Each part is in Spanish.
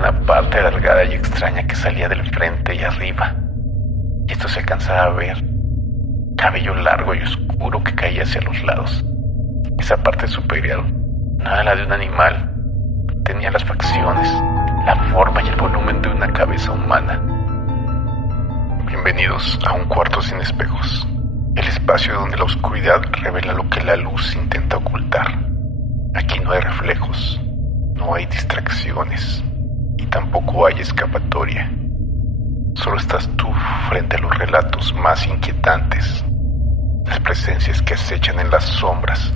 una parte alargada y extraña que salía del frente y arriba, y esto se alcanzaba a ver, cabello largo y oscuro que caía hacia los lados. Esa parte superior no era la de un animal, tenía las facciones, la forma y el volumen de una cabeza humana. Bienvenidos a un cuarto sin espejos, el espacio donde la oscuridad revela lo que la luz intenta ocultar. Aquí no hay reflejos, no hay distracciones y tampoco hay escapatoria. Solo estás tú frente a los relatos más inquietantes, las presencias que acechan en las sombras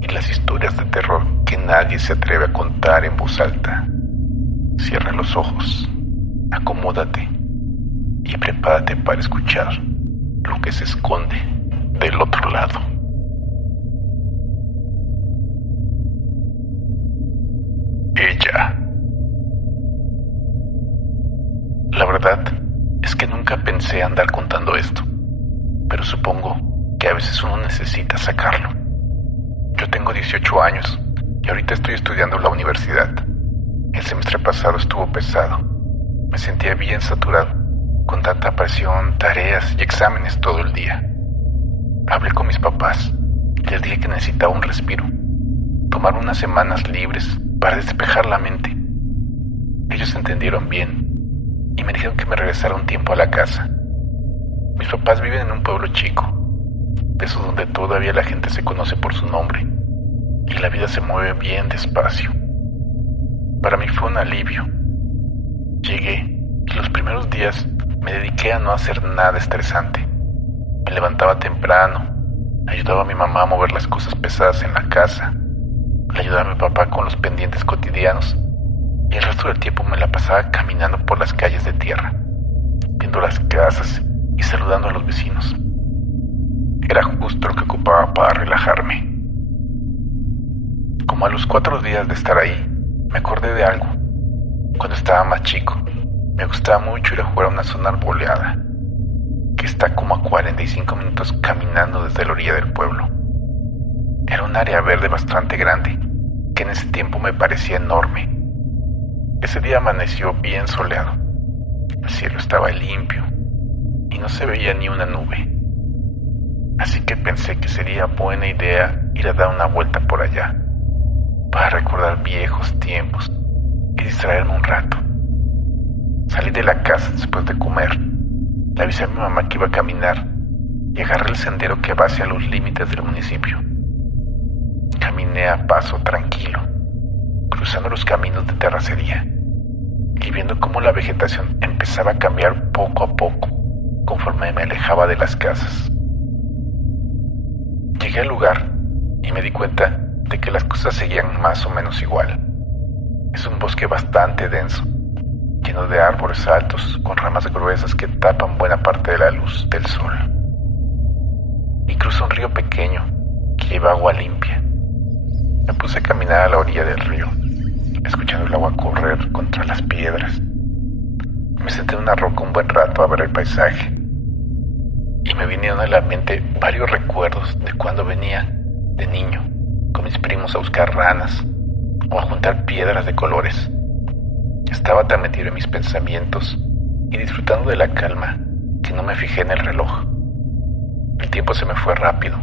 y las historias de terror que nadie se atreve a contar en voz alta. Cierra los ojos, acomódate y prepárate para escuchar lo que se esconde del otro lado. Ella. La verdad es que nunca pensé andar contando esto, pero supongo que a veces uno necesita sacarlo. Yo tengo 18 años y ahorita estoy estudiando en la universidad. El semestre pasado estuvo pesado. Me sentía bien saturado, con tanta presión, tareas y exámenes todo el día. Hablé con mis papás y les dije que necesitaba un respiro, tomar unas semanas libres para despejar la mente. Ellos entendieron bien y me dijeron que me regresara un tiempo a la casa. Mis papás viven en un pueblo chico, de esos donde todavía la gente se conoce por su nombre y la vida se mueve bien despacio. Para mí fue un alivio. Llegué y los primeros días me dediqué a no hacer nada estresante. Me levantaba temprano, ayudaba a mi mamá a mover las cosas pesadas en la casa, le ayudaba a mi papá con los pendientes cotidianos y el resto del tiempo me la pasaba caminando por las calles de tierra, viendo las casas y saludando a los vecinos. Era justo lo que ocupaba para relajarme. Como a los 4 días de estar ahí, me acordé de algo. Cuando estaba más chico, me gustaba mucho ir a jugar a una zona arboleada, que está como a 45 minutos caminando desde la orilla del pueblo. Era un área verde bastante grande, que en ese tiempo me parecía enorme. Ese día amaneció bien soleado. El cielo estaba limpio y no se veía ni una nube. Así que pensé que sería buena idea ir a dar una vuelta por allá, para recordar viejos tiempos y distraerme un rato. Salí de la casa después de comer. Le avisé a mi mamá que iba a caminar y agarré el sendero que va hacia los límites del municipio. Caminé a paso tranquilo, cruzando los caminos de terracería y viendo cómo la vegetación empezaba a cambiar poco a poco conforme me alejaba de las casas. Llegué al lugar y me di cuenta de que las cosas seguían más o menos igual. Es un bosque bastante denso, lleno de árboles altos con ramas gruesas que tapan buena parte de la luz del sol. Y cruzo un río pequeño que lleva agua limpia. Me puse a caminar a la orilla del río, escuchando el agua correr contra las piedras. Me senté en una roca un buen rato a ver el paisaje y me vinieron a la mente varios recuerdos de cuando venía de niño con mis primos a buscar ranas o a juntar piedras de colores. Estaba tan metido en mis pensamientos y disfrutando de la calma que no me fijé en el reloj. El tiempo se me fue rápido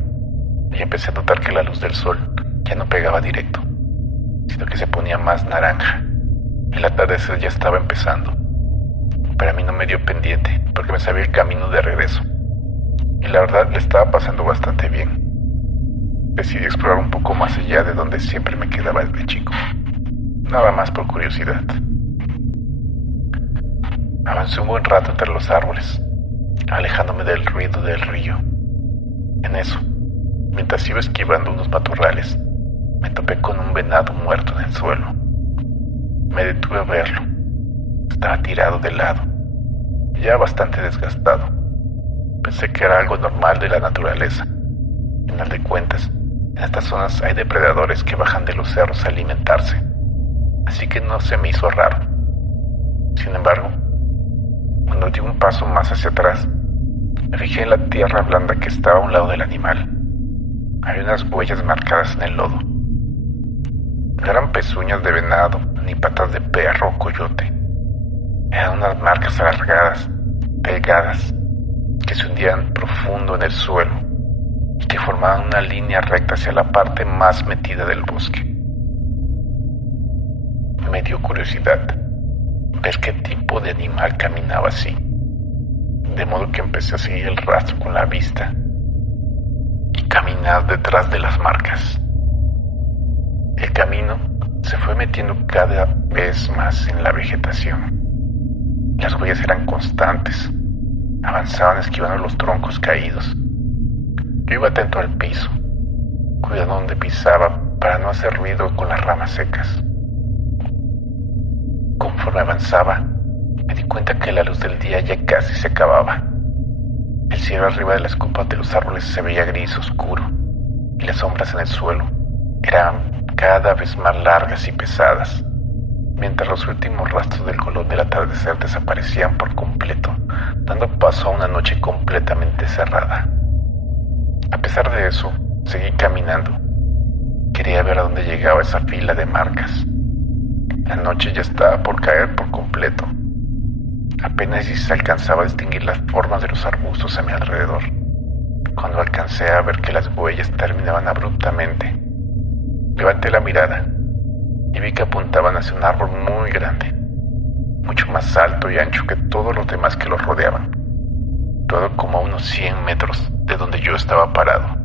y empecé a notar que la luz del sol ya no pegaba directo, sino que se ponía más naranja. El atardecer ya estaba empezando, pero a mí no me dio pendiente porque me sabía el camino de regreso y la verdad le estaba pasando bastante bien. Decidí explorar un poco más allá de donde siempre me quedaba desde chico, nada más por curiosidad. Avancé un buen rato entre los árboles, alejándome del ruido del río. En eso, mientras iba esquivando unos matorrales, me topé con un venado muerto en el suelo. Me detuve a verlo. Estaba tirado de lado, ya bastante desgastado. Pensé que era algo normal de la naturaleza. Al final de cuentas, en estas zonas hay depredadores que bajan de los cerros a alimentarse, así que no se me hizo raro. Sin embargo, cuando di un paso más hacia atrás, me fijé en la tierra blanda que estaba a un lado del animal. Había unas huellas marcadas en el lodo. No eran pezuñas de venado, ni patas de perro o coyote. Eran unas marcas alargadas, delgadas, que se hundían profundo en el suelo y que formaban una línea recta hacia la parte más metida del bosque. Me dio curiosidad ver qué tipo de animal caminaba así, de modo que empecé a seguir el rastro con la vista y caminar detrás de las marcas. El camino se fue metiendo cada vez más en la vegetación. Las huellas eran constantes, avanzaban esquivando los troncos caídos. Yo iba atento al piso, cuidando donde pisaba para no hacer ruido con las ramas secas. Conforme avanzaba, me di cuenta que la luz del día ya casi se acababa. El cielo arriba de las copas de los árboles se veía gris oscuro y las sombras en el suelo eran cada vez más largas y pesadas, mientras los últimos rastros del color del atardecer desaparecían por completo, dando paso a una noche completamente cerrada. A pesar de eso, seguí caminando. Quería ver a dónde llegaba esa fila de marcas. La noche ya estaba por caer por completo. Apenas si se alcanzaba a distinguir las formas de los arbustos a mi alrededor, cuando alcancé a ver que las huellas terminaban abruptamente. Levanté la mirada y vi que apuntaban hacia un árbol muy grande, mucho más alto y ancho que todos los demás que lo rodeaban, todo como a unos 100 metros de donde yo estaba parado.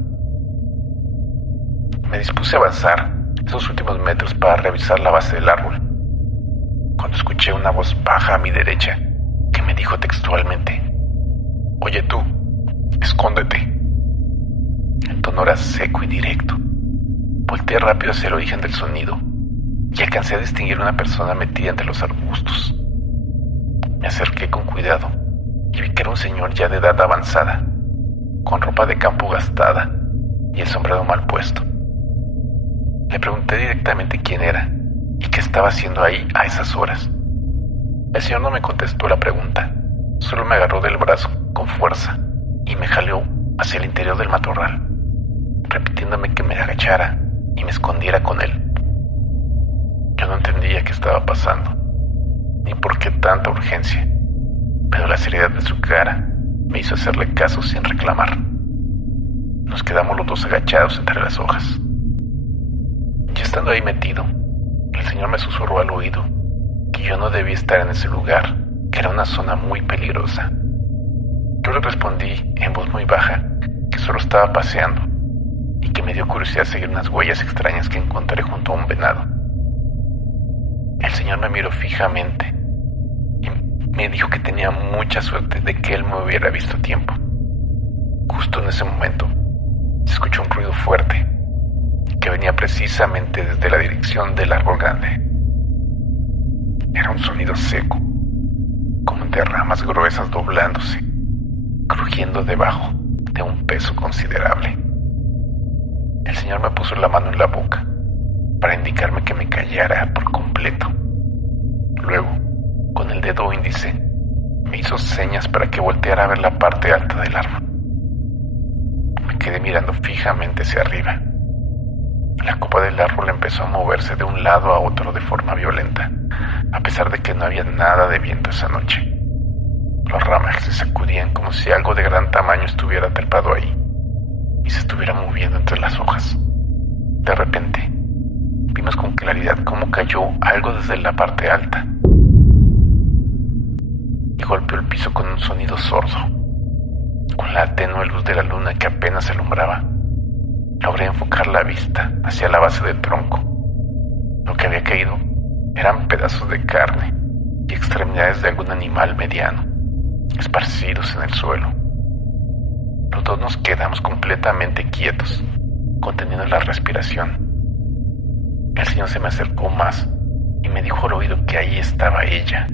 Me dispuse a avanzar esos últimos metros para revisar la base del árbol, cuando escuché una voz baja a mi derecha que me dijo textualmente: «Oye tú, escóndete». El tono era seco y directo. Volteé rápido hacia el origen del sonido y alcancé a distinguir una persona metida entre los arbustos. Me acerqué con cuidado y vi que era un señor ya de edad avanzada, con ropa de campo gastada y el sombrero mal puesto. Le pregunté directamente quién era y qué estaba haciendo ahí a esas horas. El señor no me contestó la pregunta, solo me agarró del brazo con fuerza y me jaleó hacia el interior del matorral, repitiéndome que me agachara y me escondiera con él. Yo no entendía qué estaba pasando, ni por qué tanta urgencia, pero la seriedad de su cara me hizo hacerle caso sin reclamar. Nos quedamos los dos agachados entre las hojas. Ya estando ahí metido, el señor me susurró al oído que yo no debía estar en ese lugar, que era una zona muy peligrosa. Yo le respondí en voz muy baja que solo estaba paseando y que me dio curiosidad seguir unas huellas extrañas que encontré junto a un venado. El señor me miró fijamente y me dijo que tenía mucha suerte de que él me hubiera visto a tiempo. Justo en ese momento se escuchó un ruido fuerte que venía precisamente desde la dirección del árbol grande. Era un sonido seco, como de ramas gruesas doblándose, crujiendo debajo de un peso considerable. El señor me puso la mano en la boca para indicarme que me callara por completo. Luego, con el dedo índice, me hizo señas para que volteara a ver la parte alta del árbol. Me quedé mirando fijamente hacia arriba. La copa del árbol empezó a moverse de un lado a otro de forma violenta, a pesar de que no había nada de viento esa noche. Las ramas se sacudían como si algo de gran tamaño estuviera atrapado ahí y se estuviera moviendo entre las hojas. De repente, vimos con claridad cómo cayó algo desde la parte alta y golpeó el piso con un sonido sordo. Con la tenue luz de la luna que apenas alumbraba, logré enfocar la vista hacia la base del tronco. Lo que había caído eran pedazos de carne y extremidades de algún animal mediano, esparcidos en el suelo. Los dos nos quedamos completamente quietos, conteniendo la respiración. El señor se me acercó más y me dijo al oído que ahí estaba ella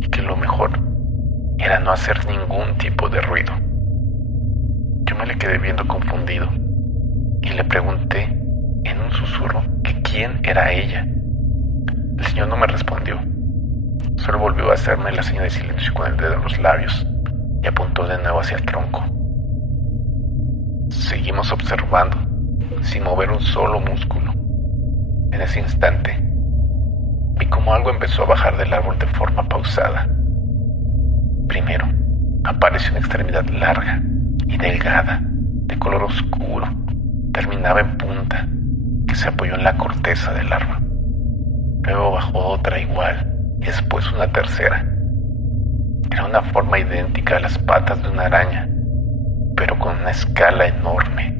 y que lo mejor era no hacer ningún tipo de ruido. Yo me le quedé viendo confundido y le pregunté en un susurro que quién era ella. El señor no me respondió, solo volvió a hacerme la señal de silencio con el dedo en los labios y apuntó de nuevo hacia el tronco. Seguimos observando, sin mover un solo músculo. En ese instante, vi como algo empezó a bajar del árbol de forma pausada. Primero, apareció una extremidad larga y delgada, de color oscuro, terminaba en punta, que se apoyó en la corteza del árbol. Luego bajó otra igual y después una tercera. Era una forma idéntica a las patas de una araña, pero con una escala enorme.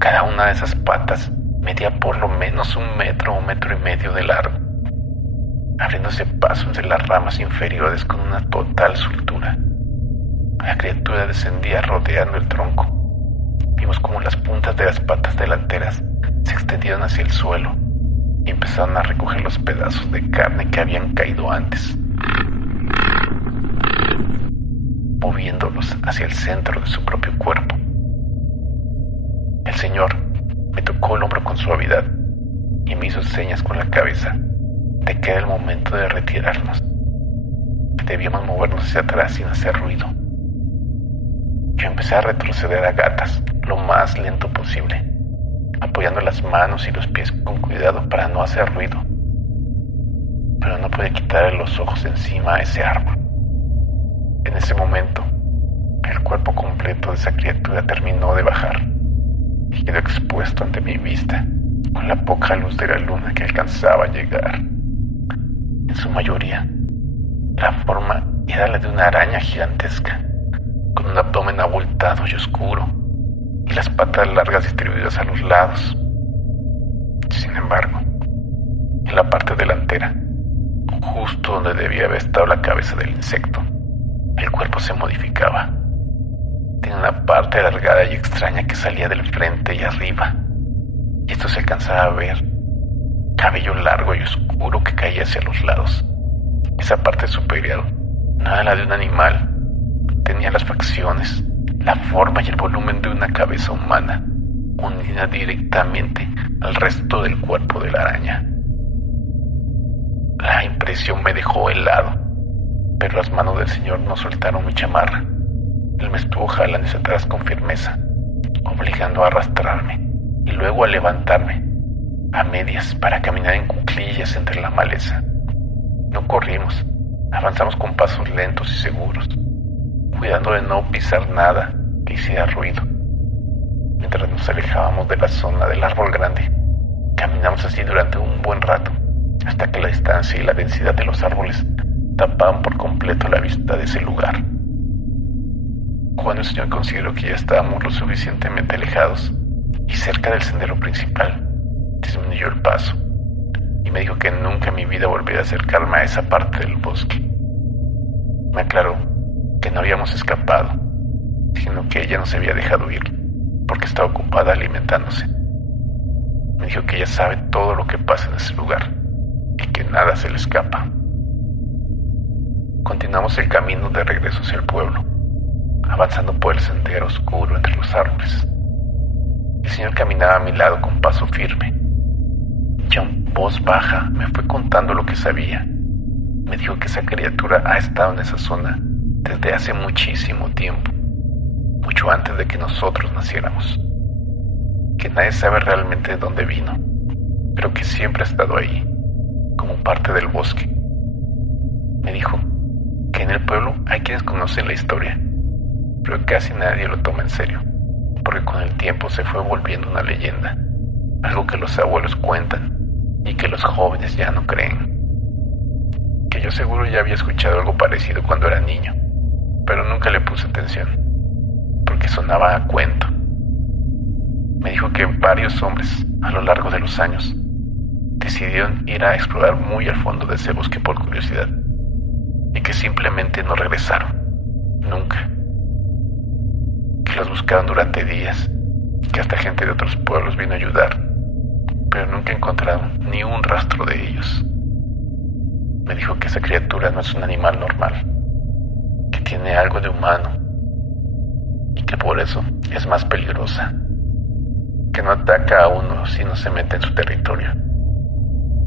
Cada una de esas patas medía por lo menos 1 metro o 1,5 metros de largo, abriéndose paso entre las ramas inferiores con una total soltura. La criatura descendía rodeando el tronco. Vimos como las puntas de las patas delanteras se extendieron hacia el suelo y empezaron a recoger los pedazos de carne que habían caído antes, moviéndolos hacia el centro de su propio cuerpo. El señor me tocó el hombro con suavidad y me hizo señas con la cabeza de que era el momento de retirarnos, que debíamos movernos hacia atrás sin hacer ruido. Yo empecé a retroceder a gatas lo más lento posible, apoyando las manos y los pies con cuidado para no hacer ruido. Pero no pude quitarle los ojos encima a ese árbol. En ese momento, el cuerpo completo de esa criatura terminó de bajar y quedó expuesto ante mi vista, con la poca luz de la luna que alcanzaba a llegar. En su mayoría, la forma era la de una araña gigantesca, con un abdomen abultado y oscuro, y las patas largas distribuidas a los lados. Sin embargo, en la parte delantera, justo donde debía haber estado la cabeza del insecto, el cuerpo se modificaba. Tenía una parte alargada y extraña que salía del frente y arriba, y esto se alcanzaba a ver. Cabello largo y oscuro que caía hacia los lados. Esa parte superior no era la de un animal. Tenía las facciones, la forma y el volumen de una cabeza humana, unida directamente al resto del cuerpo de la araña. La impresión me dejó helado, pero las manos del señor no soltaron mi chamarra. Él me estuvo jalando hacia atrás con firmeza, obligando a arrastrarme y luego a levantarme a medias para caminar en cuclillas entre la maleza. No corrimos, avanzamos con pasos lentos y seguros, cuidando de no pisar nada que hiciera ruido. Mientras nos alejábamos de la zona del árbol grande, caminamos así durante un buen rato, hasta que la distancia y la densidad de los árboles tapaban por completo la vista de ese lugar. Cuando el señor consideró que ya estábamos lo suficientemente alejados y cerca del sendero principal, disminuyó el paso y me dijo que nunca en mi vida volvería a acercarme a esa parte del bosque. Me aclaró que no habíamos escapado, sino que ella nos había dejado ir porque estaba ocupada alimentándose. Me dijo que ella sabe todo lo que pasa en ese lugar y que nada se le escapa. Continuamos el camino de regreso hacia el pueblo, avanzando por el sendero oscuro entre los árboles. El señor caminaba a mi lado con paso firme. Ya en voz baja me fue contando lo que sabía. Me dijo que esa criatura ha estado en esa zona desde hace muchísimo tiempo, mucho antes de que nosotros naciéramos. Que nadie sabe realmente de dónde vino, pero que siempre ha estado ahí, como parte del bosque. Me dijo que en el pueblo hay quienes conocen la historia, pero casi nadie lo toma en serio, porque con el tiempo se fue volviendo una leyenda, algo que los abuelos cuentan y que los jóvenes ya no creen. Que yo seguro ya había escuchado algo parecido cuando era niño, pero nunca le puse atención, porque sonaba a cuento. Me dijo que varios hombres, a lo largo de los años, decidieron ir a explorar muy al fondo de ese bosque por curiosidad, y que simplemente no regresaron, nunca. Que los buscaron durante días, que hasta gente de otros pueblos vino a ayudar, pero nunca encontraron ni un rastro de ellos. Me dijo que esa criatura no es un animal normal, que tiene algo de humano y que por eso es más peligrosa, que no ataca a uno si no se mete en su territorio,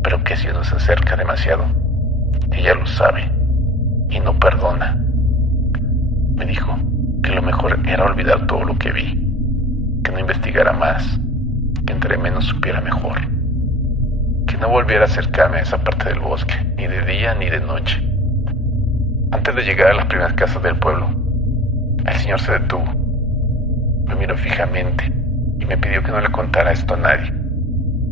pero que si uno se acerca demasiado, ella lo sabe y no perdona. Me dijo que lo mejor era olvidar todo lo que vi, que no investigara más, que entre menos supiera mejor. no volviera a acercarme a esa parte del bosque, ni de día ni de noche. Antes de llegar a las primeras casas del pueblo, el señor se detuvo. Me miró fijamente y me pidió que no le contara esto a nadie,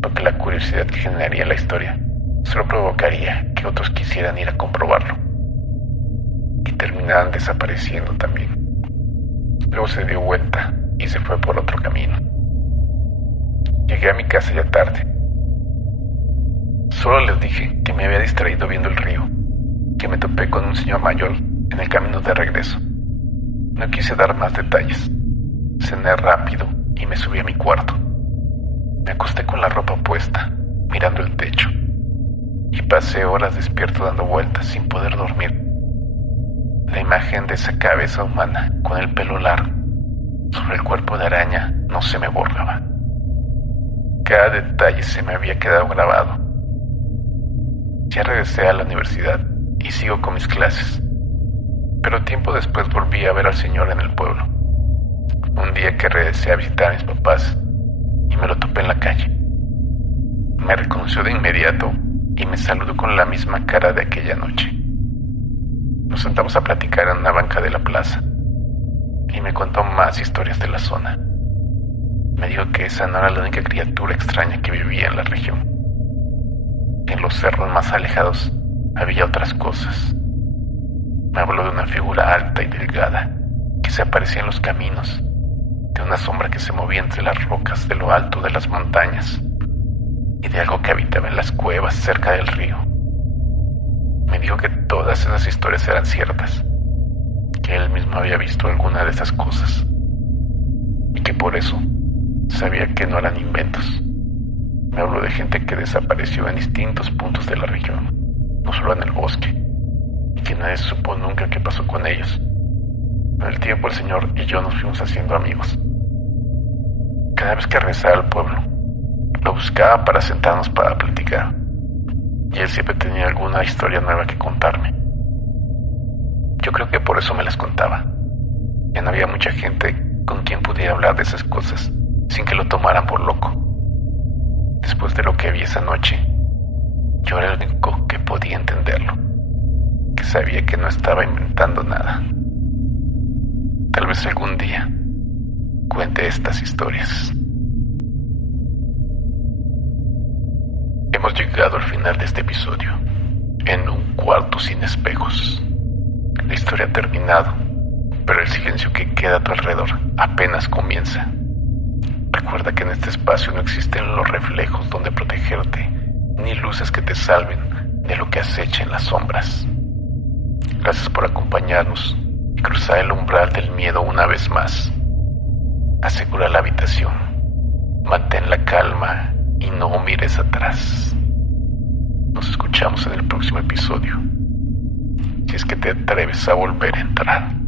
porque la curiosidad que generaría la historia solo provocaría que otros quisieran ir a comprobarlo y terminaran desapareciendo también. Luego se dio vuelta y se fue por otro camino. Llegué a mi casa ya tarde. Solo les dije que me había distraído viendo el río, que me topé con un señor mayor en el camino de regreso. No quise dar más detalles. Cené rápido y me subí a mi cuarto. Me acosté con la ropa puesta, mirando el techo, y pasé horas despierto dando vueltas sin poder dormir. La imagen de esa cabeza humana con el pelo largo sobre el cuerpo de araña no se me borraba. Cada detalle se me había quedado grabado. Ya regresé a la universidad y sigo con mis clases, pero tiempo después volví a ver al señor en el pueblo. Un día que regresé a visitar a mis papás y me lo topé en la calle. Me reconoció de inmediato y me saludó con la misma cara de aquella noche. Nos sentamos a platicar en una banca de la plaza y me contó más historias de la zona. Me dijo que esa no era la única criatura extraña que vivía en la región. En los cerros más alejados había otras cosas. Me habló de una figura alta y delgada que se aparecía en los caminos, de una sombra que se movía entre las rocas de lo alto de las montañas y de algo que habitaba en las cuevas cerca del río. Me dijo que todas esas historias eran ciertas, que él mismo había visto alguna de esas cosas y que por eso sabía que no eran inventos. Me habló de gente que desapareció en distintos puntos de la región, no solo en el bosque, y que nadie supo nunca qué pasó con ellos. Con el tiempo el señor y yo nos fuimos haciendo amigos. Cada vez que regresaba al pueblo, lo buscaba para sentarnos para platicar, y él siempre tenía alguna historia nueva que contarme. Yo creo que por eso me las contaba. Ya no había mucha gente con quien pudiera hablar de esas cosas sin que lo tomaran por loco. Después de lo que vi esa noche, yo era el único que podía entenderlo, que sabía que no estaba inventando nada. Tal vez algún día cuente estas historias. Hemos llegado al final de este episodio, en un cuarto sin espejos. La historia ha terminado, pero el silencio que queda a tu alrededor apenas comienza. Recuerda que en este espacio no existen los reflejos donde protegerte, ni luces que te salven de lo que acecha en las sombras. Gracias por acompañarnos y cruzar el umbral del miedo una vez más. Asegura la habitación, mantén la calma y no mires atrás. Nos escuchamos en el próximo episodio, si es que te atreves a volver a entrar.